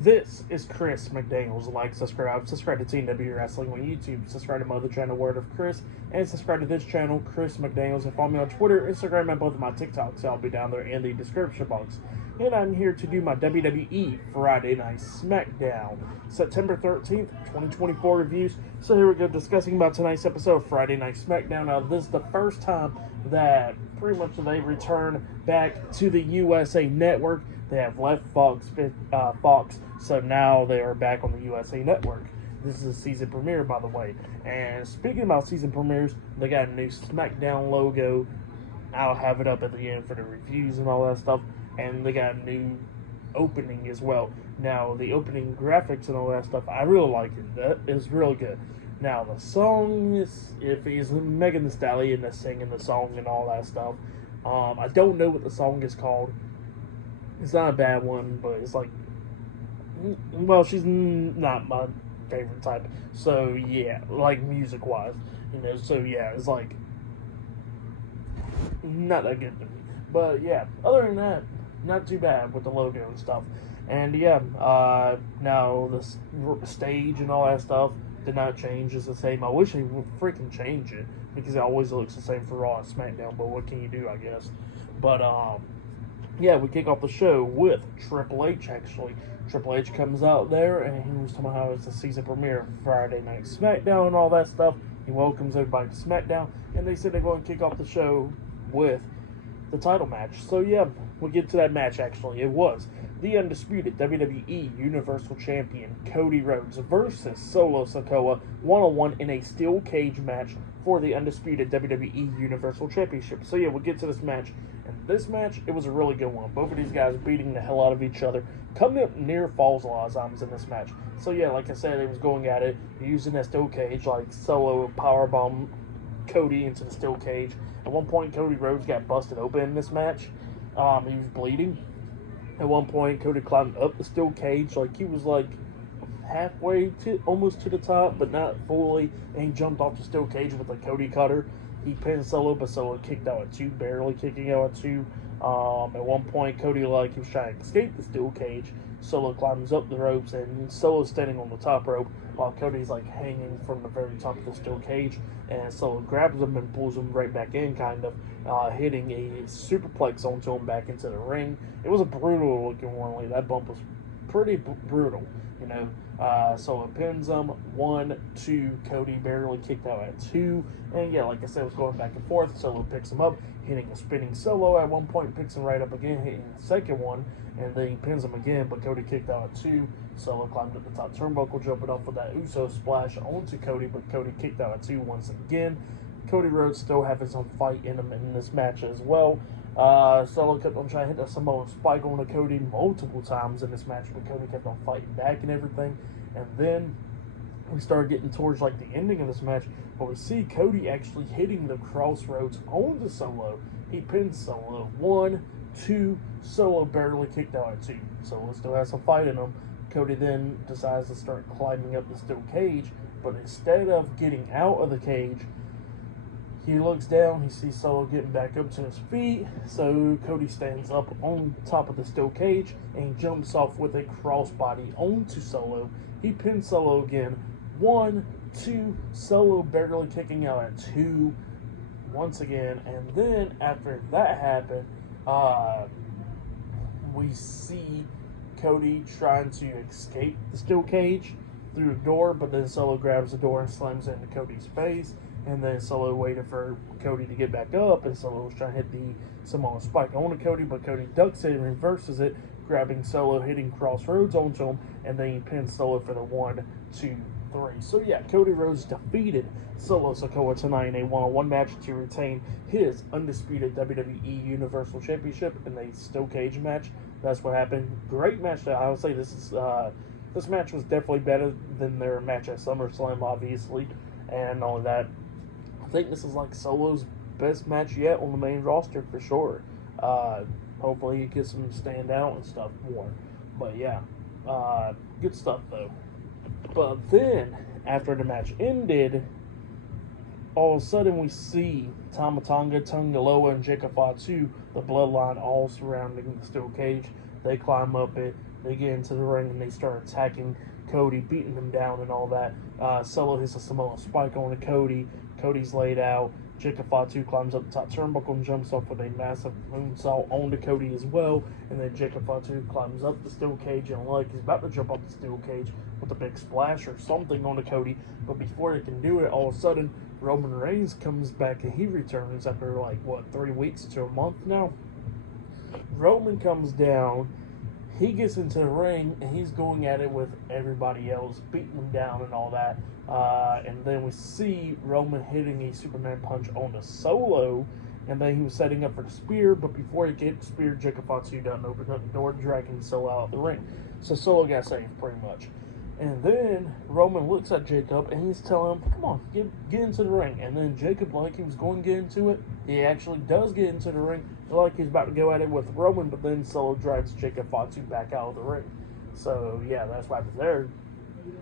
This is Chris McDaniels. Like, subscribe to TNW Wrestling on YouTube, subscribe to my other channel, Word of Chris, and subscribe to this channel, Chris McDaniels, and follow me on Twitter, Instagram, and both of my TikToks. I'll be down there in the description box. And I'm here to do my WWE Friday Night SmackDown, September 13th, 2024 reviews. So here we go, discussing about tonight's episode of Friday Night SmackDown. Now, this is the first time that pretty much they return back to the USA Network. They have left Fox, so now they are back on the USA Network. This is a season premiere, by the way. And speaking about season premieres, they got a new SmackDown logo. I'll have it up at the end for the reviews and all that stuff. And they got a new opening as well. Now, the opening graphics and all that stuff, I really like it. That is really good. Now, the song is Megan Thee Stallion that's singing the song and all that stuff. I don't know what the song is called. It's not a bad one, but it's like, well, she's not my favorite type. So, yeah, like music-wise, so yeah, it's like, not that good to me. But, yeah, other than that, not too bad with the logo and stuff. And, yeah, now the stage and all that stuff did not change. It's the same. I wish they would freaking change it, because it always looks the same for Raw and SmackDown, but what can you do, I guess. But, yeah, we kick off the show with Triple H, actually. Triple H comes out there, and he was talking about how it's the season premiere of Friday Night SmackDown and all that stuff. He welcomes everybody to SmackDown, and they said they're going to kick off the show with the title match. So, yeah, we'll get to that match, actually. It was the undisputed WWE Universal Champion Cody Rhodes versus Solo Sikoa one-on-one in a steel cage match for the undisputed WWE Universal Championship. So, yeah, we'll get to this match. And this match, it was a really good one. Both of these guys beating the hell out of each other, coming up near falls a lot of times in this match. So, yeah, like I said, they was going at it, using that steel cage, like Solo powerbomb Cody into the steel cage. At one point, Cody Rhodes got busted open in this match. He was bleeding. At one point, Cody climbed up the steel cage, like he was like halfway to almost to the top, but not fully, and he jumped off the steel cage with a Cody cutter. He pinned Solo, but Solo kicked out at two, barely kicking out at two. At one point, Cody, he was trying to escape the steel cage. Solo climbs up the ropes, and Solo's standing on the top rope, while Cody's, hanging from the very top of the steel cage. And Solo grabs him and pulls him right back in, kind of, hitting a superplex onto him back into the ring. It was a brutal-looking one. That bump was pretty brutal, Solo pins him. 1, 2, Cody barely kicked out at 2. And yeah, like I said, it was going back and forth. Solo picks him up, hitting a spinning Solo. At one point, picks him right up again, hitting the second one. And then he pins him again, but Cody kicked out at 2. Solo climbed up the top turnbuckle, jumping off with that Uso splash onto Cody, but Cody kicked out at 2 once again. Cody Rhodes still having some fight in him in this match as well. Solo kept on trying to hit a Samoan spike on Cody multiple times in this match, but Cody kept on fighting back and everything. And then we started getting towards the ending of this match, but we see Cody actually hitting the crossroads onto Solo. He pins Solo. 1, 2, Solo barely kicked out at 2. Solo still has some fight in him. Cody then decides to start climbing up the steel cage, but instead of getting out of the cage, he looks down, he sees Solo getting back up to his feet, so Cody stands up on top of the steel cage, and he jumps off with a crossbody onto Solo. He pins Solo again. 1, 2, Solo barely kicking out at 2 once again, and then after that happened, we see Cody trying to escape the steel cage through the door, but then Solo grabs the door and slams it into Cody's face. And then Solo waited for Cody to get back up, and Solo was trying to hit the Samoan spike onto Cody, but Cody ducks it and reverses it, grabbing Solo, hitting crossroads onto him, and then he pins Solo for the 1, 2, 3. So yeah, Cody Rhodes defeated Solo Sikoa tonight in a one-on-one match to retain his undisputed WWE Universal Championship in a steel cage match. That's what happened. Great match. I would say this match was definitely better than their match at SummerSlam, obviously, and all of that. I think this is Solo's best match yet on the main roster for sure. Hopefully he gets him to stand out and stuff more. But yeah, good stuff though. But then, after the match ended, all of a sudden we see Tama Tonga, and Jacob Fatu, the Bloodline, all surrounding the steel cage. They climb up it. They get into the ring and they start attacking Cody, beating him down and all that. Solo hits a Samoa spike on Cody. Cody's laid out. Jacob Fatu climbs up the top turnbuckle and jumps off with a massive moonsault onto Cody as well. And then Jacob Fatu climbs up the steel cage and like he's about to jump up the steel cage with a big splash or something onto Cody. But before he can do it, all of a sudden, Roman Reigns comes back and he returns after 3 weeks to a month now. Roman comes down. He gets into the ring and he's going at it with everybody else, beating them down and all that. And then we see Roman hitting a Superman punch on the Solo, and then he was setting up for the spear, but before he gets speared, Jacob Fatu done opened up the door, dragging Solo out of the ring. So Solo got saved pretty much. And then Roman looks at Jacob and he's telling him, come on, get into the ring. And then Jacob, like he was going to get into it, he actually does get into the ring, like he's about to go at it with Roman, but then Solo drags Jacob Fatu back out of the ring. So yeah, that's what happens there.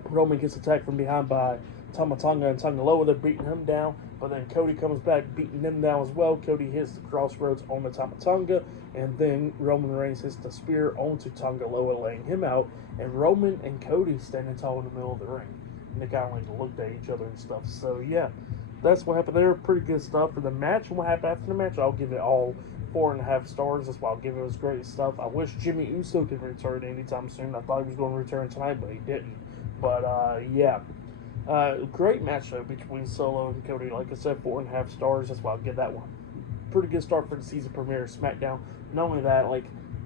Roman gets attacked from behind by Tama Tonga and Tonga Loa. They're beating him down, but then Cody comes back, beating them down as well. Cody hits the crossroads on the Tama Tonga, and then Roman Reigns hits the spear onto Tonga Loa, laying him out. And Roman and Cody standing tall in the middle of the ring. And they kind of looked at each other and stuff. So yeah, that's what happened there. Pretty good stuff for the match. And what happened after the match, I'll give it all 4.5 stars. That's why I'll give it. It was great stuff. I wish Jimmy Uso could return anytime soon. I thought he was going to return tonight, but he didn't. But yeah, great match though between Solo and Cody. Like I said, 4.5 stars. That's why I'll give that one. Pretty good start for the season premiere of SmackDown. Not only that,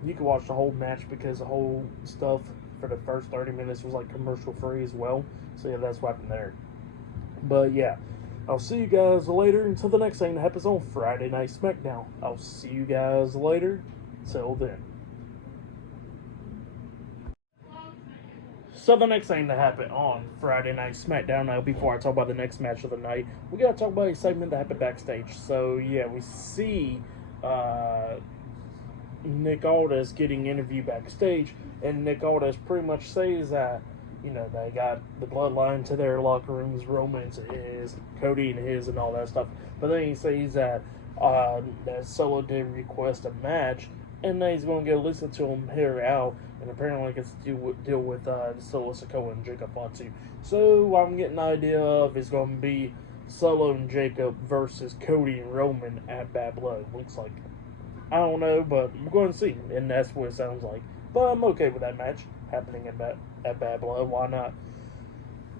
you can watch the whole match because the whole stuff for the first 30 minutes was commercial free as well. So yeah, that's what happened there. But yeah, I'll see you guys later until the next thing that happens on Friday Night SmackDown. I'll see you guys later. Till then. So the next thing that happened on Friday Night SmackDown, now before I talk about the next match of the night, we gotta talk about a segment that happened backstage. So yeah, we see Nick Aldis getting interviewed backstage, and Nick Aldis pretty much says that, they got the Bloodline to their locker rooms, Roman to his, Cody and his, and all that stuff. But then he says that Solo did request a match, and then he's going to go listen to him hear out, and apparently it's to deal with Solo Sikoa and Jacob Fatu. So what I'm getting an idea of is going to be Solo and Jacob versus Cody and Roman at Bad Blood. Looks like. I don't know, but we're going to see, and that's what it sounds like. But I'm okay with that match happening at Bad Blood. Why not?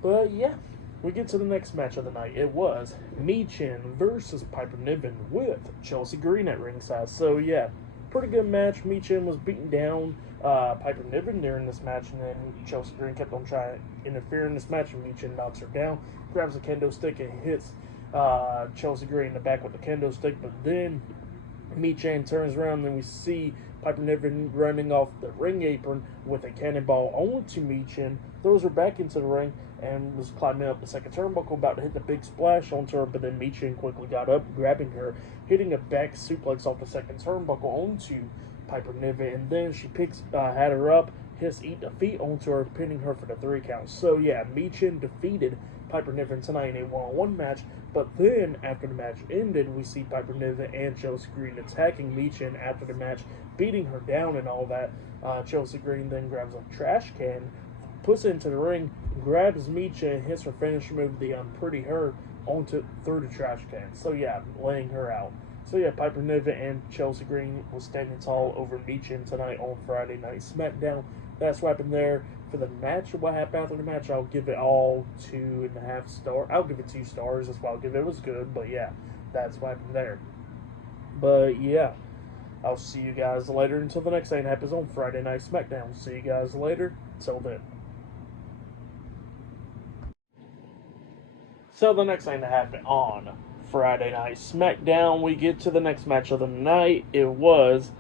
But yeah, we get to the next match of the night. It was Michin versus Piper Niven with Chelsea Green at ringside. So yeah, pretty good match. Michin was beating down Piper Niven during this match, and then Chelsea Green kept on trying to interfere in this match, and Michin knocks her down, grabs a kendo stick, and hits Chelsea Green in the back with the kendo stick. But then Michin turns around, and we see Piper Niven running off the ring apron with a cannonball onto Michin, throws her back into the ring, and was climbing up the second turnbuckle, about to hit the big splash onto her, but then Michin quickly got up, grabbing her, hitting a back suplex off the second turnbuckle onto Piper Niven, and then she had her up, hits Eat Defeat onto her, pinning her for the 3 count. So yeah, Michin defeated Piper Niven tonight in a one-on-one match, but then after the match ended, we see Piper Niven and Chelsea Green attacking Michin after the match, beating her down and all that. Chelsea Green then grabs a trash can, puts it into the ring, grabs Michin, hits her finisher move, the Pretty Her, through the trash can. So yeah, laying her out. So yeah, Piper Niven and Chelsea Green was standing tall over Michin tonight on Friday Night SmackDown. That's what happened there. For the match, what happened after the match, I'll give it all 2.5 stars. I'll give it 2 stars. That's why I'll give it. It was good, but yeah, that's what happened there. But yeah, I'll see you guys later until the next thing happens on Friday Night SmackDown. See you guys later. Till then. So the next thing that happened on Friday Night SmackDown, we get to the next match of the night. It was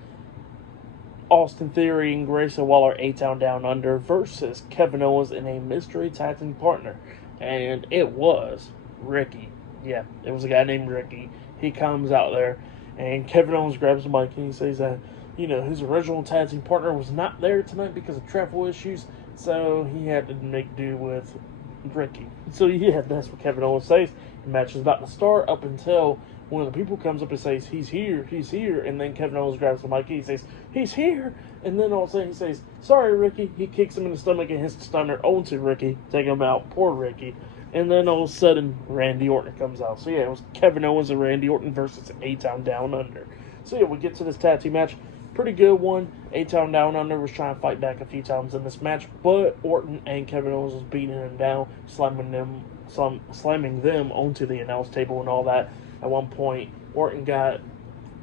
Austin Theory and Grayson Waller, A-Town Down Under versus Kevin Owens in a mystery tag team partner. And it was Ricky. Yeah, it was a guy named Ricky. He comes out there, and Kevin Owens grabs the mic and he says that, his original tag team partner was not there tonight because of travel issues, so he had to make do with Ricky. So yeah, that's what Kevin Owens says. The match is about to start up until one of the people comes up and says, he's here, and then Kevin Owens grabs the mic and he says, he's here, And then all of a sudden he says, "Sorry, Ricky." He kicks him in the stomach and hits the stunner onto Ricky, taking him out. Poor Ricky. And then all of a sudden, Randy Orton comes out. So yeah, it was Kevin Owens and Randy Orton versus A-Town Down Under. So yeah, we get to this tag team match. Pretty good one. A-Town Down Under was trying to fight back a few times in this match, but Orton and Kevin Owens was beating him down, slamming them onto the announce table and all that. At one point, Orton got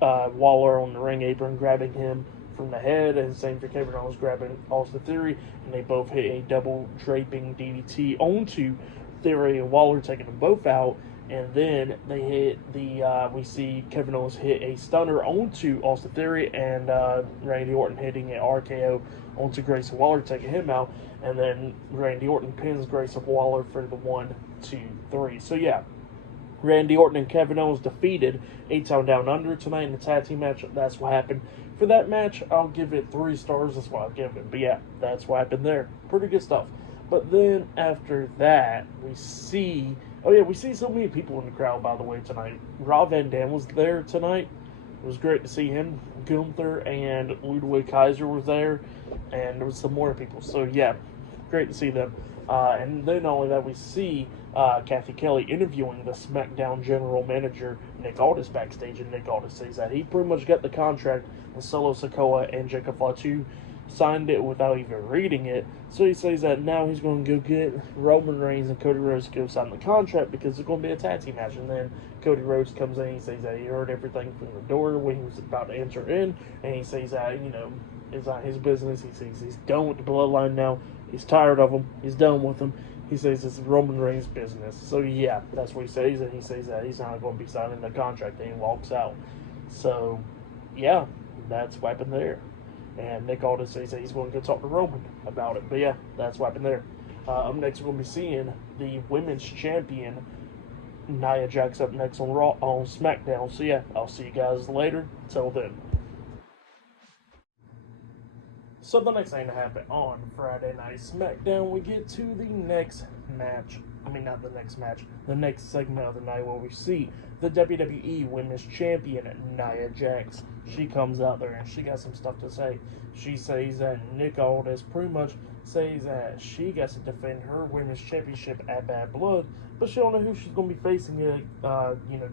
Waller on the ring apron, grabbing him from the head, and same for Kevin Owens grabbing Austin Theory, and they both hit a double draping DDT onto Theory and Waller, taking them both out. And then they hit we see Kevin Owens hit a stunner onto Austin Theory, and Randy Orton hitting an RKO onto Grayson Waller, taking him out. And then Randy Orton pins Grayson Waller for the 1, 2, 3. So yeah, Randy Orton and Kevin Owens defeated A-Town Down Under tonight in the tag team match. That's what happened. For that match, I'll give it 3 stars. That's what I'll give it. But yeah, that's what happened there. Pretty good stuff. But then after that, we see so many people in the crowd, by the way, tonight. Rob Van Dam was there tonight. It was great to see him. Gunther and Ludwig Kaiser was there, and there was some more people. So yeah, great to see them. And then not only that, we see Kathy Kelly interviewing the SmackDown general manager, Nick Aldis, backstage, and Nick Aldis says that he pretty much got the contract, and Solo Sikoa and Jacob Fatu signed it without even reading it. So he says that now he's going to go get Roman Reigns and Cody Rhodes to go sign the contract because it's going to be a tag team match. And then Cody Rhodes comes in, he says that he heard everything from the door when he was about to enter in, and he says that, it's not his business. He says he's done with the Bloodline now. He's tired of them. He's done with them. He says it's Roman Reigns' business. So yeah, that's what he says, and he says that he's not going to be signing the contract, and he walks out. So yeah, that's what happened there. And Nick Aldis says that he's going to go talk to Roman about it. But yeah, that's what happened there. Up next, we're going to be seeing the women's champion, Nia Jax, up next on Raw, on SmackDown. So yeah, I'll see you guys later. Till then. So the next thing to happen on Friday Night SmackDown, we get to the next match. I mean, not the next match. The next segment of the night where we see the WWE Women's Champion, Nia Jax. She comes out there and she got some stuff to say. She says that Nick Aldis pretty much says that she gets to defend her Women's Championship at Bad Blood, but she don't know who she's going to be facing it,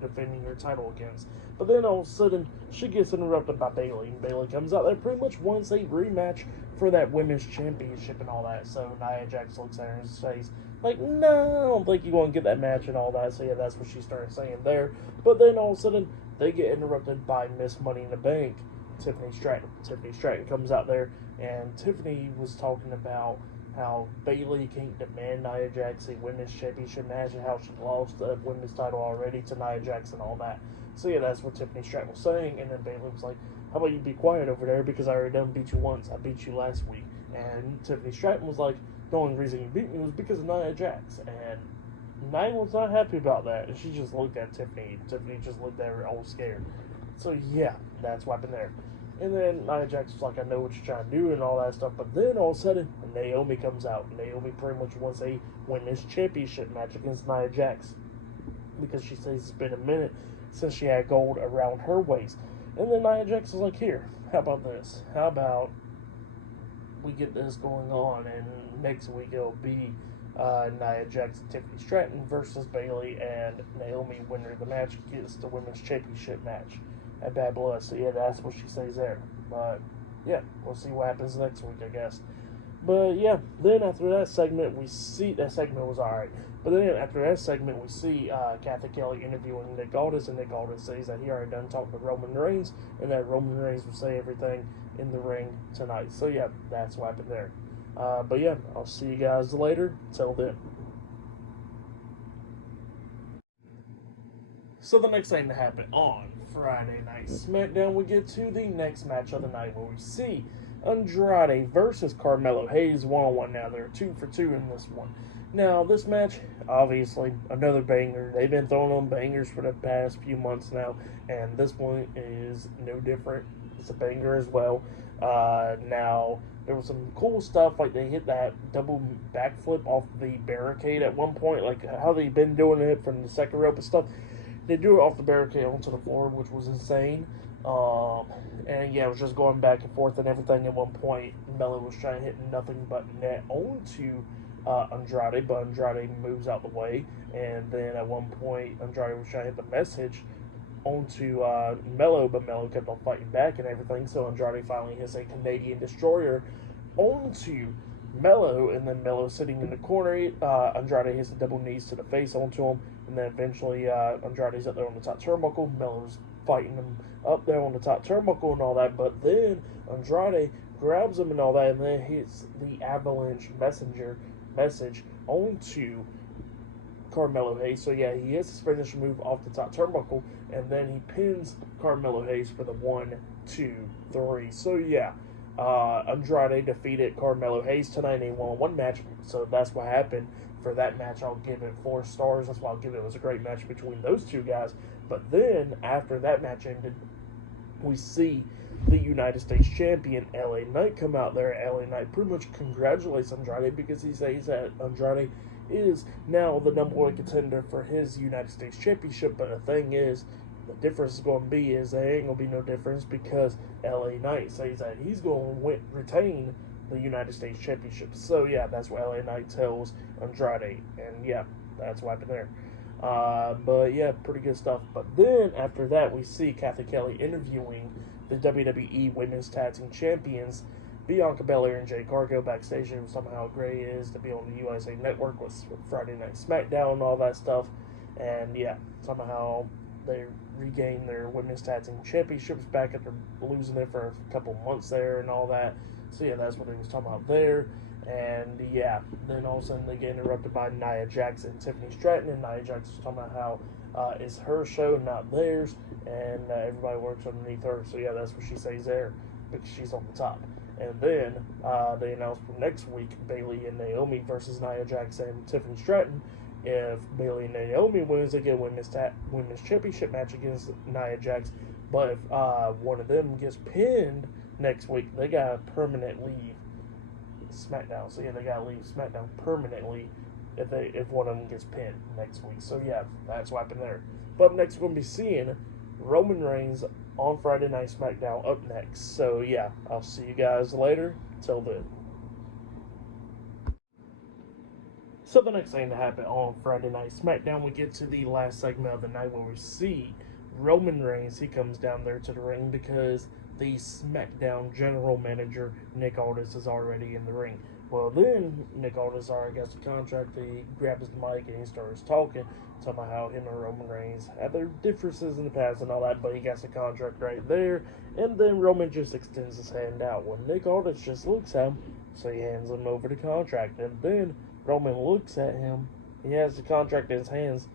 defending her title against. But then all of a sudden, she gets interrupted by Bayley, and Bayley comes out there pretty much wants a rematch for that Women's Championship and all that. So Nia Jax looks at her and says, like, no, I don't think you're going to get that match and all that. So yeah, that's what she started saying there. But then all of a sudden, they get interrupted by Miss Money in the Bank, Tiffany Stratton. Tiffany Stratton comes out there, and Tiffany was talking about how Bayley can't demand Nia Jax a Women's Championship match and how she lost the Women's title already to Nia Jax and all that. So yeah, that's what Tiffany Stratton was saying, and then Bayley was like, how about you be quiet over there because I already done beat you once. I beat you last week. And Tiffany Stratton was like, the only reason you beat me was because of Nia Jax. And Nia was not happy about that. And she just looked at Tiffany. Tiffany just looked at her all scared. So yeah, that's what happened there. And then Nia Jax was like, I know what you're trying to do and all that stuff. But then all of a sudden, Naomi comes out. Naomi pretty much wants a Women's Championship match against Nia Jax, because she says it's been a minute since she had gold around her waist. And then Nia Jax is like, here, how about this? How about we get this going on, and next week it'll be Nia Jax and Tiffany Stratton versus Bayley, and Naomi, winner of the match, gets the Women's Championship match at Bad Blood. So yeah, that's what she says there. But yeah, we'll see what happens next week, I guess. But yeah, then after that segment, we see that segment was alright. But then after that segment, we see Kathy Kelly interviewing Nick Aldis, and Nick Aldis says that he already done talked to Roman Reigns, and that Roman Reigns will say everything in the ring tonight. So yeah, that's what happened there. But yeah, I'll see you guys later. Till then. So the next thing to happen on Friday Night SmackDown, we get to the next match of the night where we see Andrade versus Carmelo Hayes one-on-one. Now they're 2 for 2 in this one. Now this match, obviously another banger. They've been throwing on bangers for the past few months now, and this one is no different. It's a banger as well. Now there was some cool stuff, like they hit that double backflip off the barricade at one point, like how they've been doing it from the second rope and stuff. They do it off the barricade onto the floor, which was insane. And yeah, it was just going back and forth and everything. At one point, Melo was trying to hit nothing but net onto Andrade, but Andrade moves out the way. And then at one point, Andrade was trying to hit the message onto Melo, but Melo kept on fighting back and everything. So Andrade finally hits a Canadian Destroyer onto Melo, and then Melo sitting in the corner. Andrade hits the double knees to the face onto him, and then eventually Andrade's up there on the top turnbuckle. Melo's fighting him up there on the top turnbuckle and all that, but then Andrade grabs him and all that, and then hits the Avalanche message onto Carmelo Hayes. So yeah, he hits his finisher move off the top turnbuckle, and then he pins Carmelo Hayes for the 1, 2, 3. So yeah, Andrade defeated Carmelo Hayes tonight in a one-on-one match. So that's what happened for that match. I'll give it 4 stars. That's why I'll give it. It was a great match between those two guys. But then after that match ended, we see the United States champion LA Knight come out there. LA Knight pretty much congratulates Andrade because he says that Andrade is now the number 1 contender for his United States championship. But the thing is, the difference is going to be is there ain't going to be no difference because LA Knight says that he's going to retain the United States championship. So yeah, that's what LA Knight tells Andrade, and yeah, that's what happened there. But yeah, pretty good stuff. But then after that, we see Kathy Kelly interviewing the WWE Women's Tag Team Champions, Bianca Belair and Jade Cargill backstage. It was somehow how great it is to be on the USA Network with Friday Night SmackDown and all that stuff. And yeah, somehow they regained their Women's Tag Team Championships back after losing it for a couple months there and all that. So yeah, that's what he was talking about there. And yeah, then all of a sudden they get interrupted by Nia Jax and Tiffany Stratton, and Nia Jax was talking about how it's her show, not theirs, and everybody works underneath her. So yeah, that's what she says there, because she's on the top. And then they announced for next week Bayley and Naomi versus Nia Jax and Tiffany Stratton. If Bayley and Naomi wins, they get a women's championship match against Nia Jax. But if one of them gets pinned next week, they got to permanent leave SmackDown. So yeah, they gotta leave SmackDown permanently if one of them gets pinned next week. So yeah, that's what happened there. But up next, we're gonna be seeing Roman Reigns on Friday Night SmackDown up next. So yeah, I'll see you guys later. Till then. So the next thing to happen on Friday Night SmackDown, we get to the last segment of the night where we see Roman Reigns. He comes down there to the ring because the SmackDown general manager, Nick Aldis, is already in the ring. Well, then Nick Aldis already gets the contract. He grabs the mic and he starts talking about how him and Roman Reigns had their differences in the past and all that, but he gets the contract right there. And then Roman just extends his hand out. Well, Nick Aldis just looks at him, so he hands him over the contract. And then Roman looks at him. He has the contract in his hands,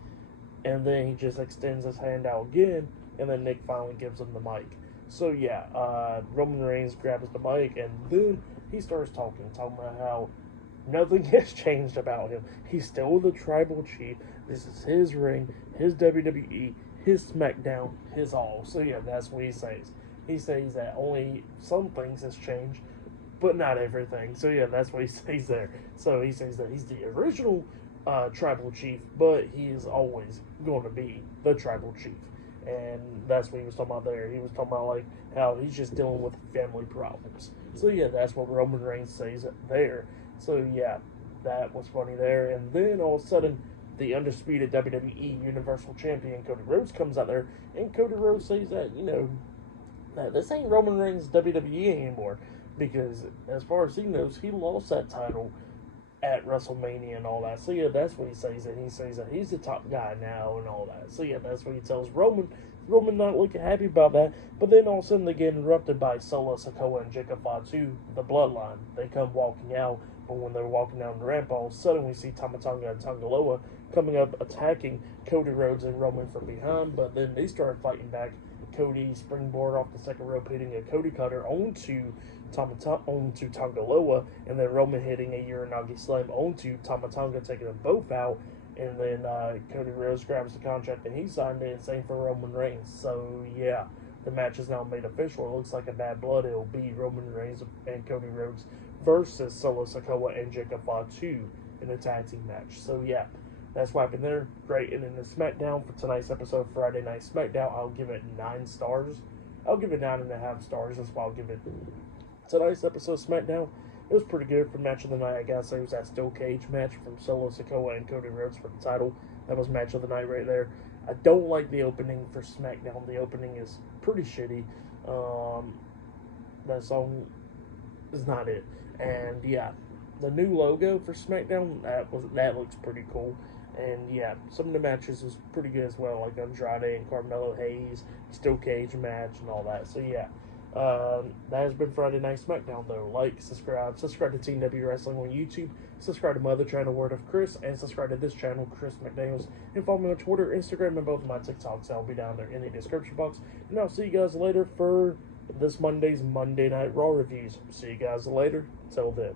and then he just extends his hand out again, and then Nick finally gives him the mic. So yeah, Roman Reigns grabs the mic, and then he starts talking about how nothing has changed about him. He's still the tribal chief. This is his ring, his WWE, his SmackDown, his all. So yeah, that's what he says. He says that only some things has changed, but not everything. So yeah, that's what he says there. So he says that he's the original tribal chief, but he is always going to be the tribal chief. And that's what he was talking about there. He was talking about like how he's just dealing with family problems. So yeah, that's what Roman Reigns says there. So yeah, that was funny there. And then all of a sudden, the undisputed WWE Universal Champion Cody Rhodes comes out there, and Cody Rhodes says that, you know, that this ain't Roman Reigns WWE anymore, because as far as he knows, he lost that title at WrestleMania and all that. So yeah, that's what he says, and he says that he's the top guy now and all that. So yeah, that's what he tells Roman. Roman not looking happy about that, but then all of a sudden they get interrupted by Solo Sikoa and Jacob Fatu, the Bloodline. They come walking out, but when they're walking down the ramp, all of a sudden we see Tama Tonga and Tongaloa coming up, attacking Cody Rhodes and Roman from behind, but then they start fighting back. Cody springboard off the second rope, hitting a Cody cutter onto Tongaloa, and then Roman hitting a Uranagi slam onto Tama Tonga, taking them both out. And then Cody Rhodes grabs the contract and he signed it, same for Roman Reigns. So yeah, the match is now made official. It looks like a Bad Blood. It'll be Roman Reigns and Cody Rhodes versus Solo Sikoa and Jacob Fatu in a tag team match. So yeah, that's what happened there. Great. And then the SmackDown for tonight's episode, Friday Night SmackDown, I'll give it 9 stars. I'll give it 9.5 stars. That's why I'll give it. It's a nice episode of SmackDown. It was pretty good for match of the night. I gotta say, it was that steel cage match from Solo Sikoa and Cody Rhodes for the title. That was match of the night right there. I don't like the opening for SmackDown. The opening is pretty shitty. That song is not it. And yeah, the new logo for SmackDown, that looks pretty cool. And yeah, some of the matches was pretty good as well, like Andrade and Carmelo Hayes, steel cage match and all that. So yeah. That has been Friday Night SmackDown, though. Like, subscribe to Team W Wrestling on YouTube, subscribe to my other channel, Word of Chris, and subscribe to this channel, Chris McDaniels, and follow me on Twitter, Instagram, and both of my TikToks. I'll be down there in the description box. And I'll see you guys later for this Monday's Monday Night Raw reviews. See you guys later. Till then.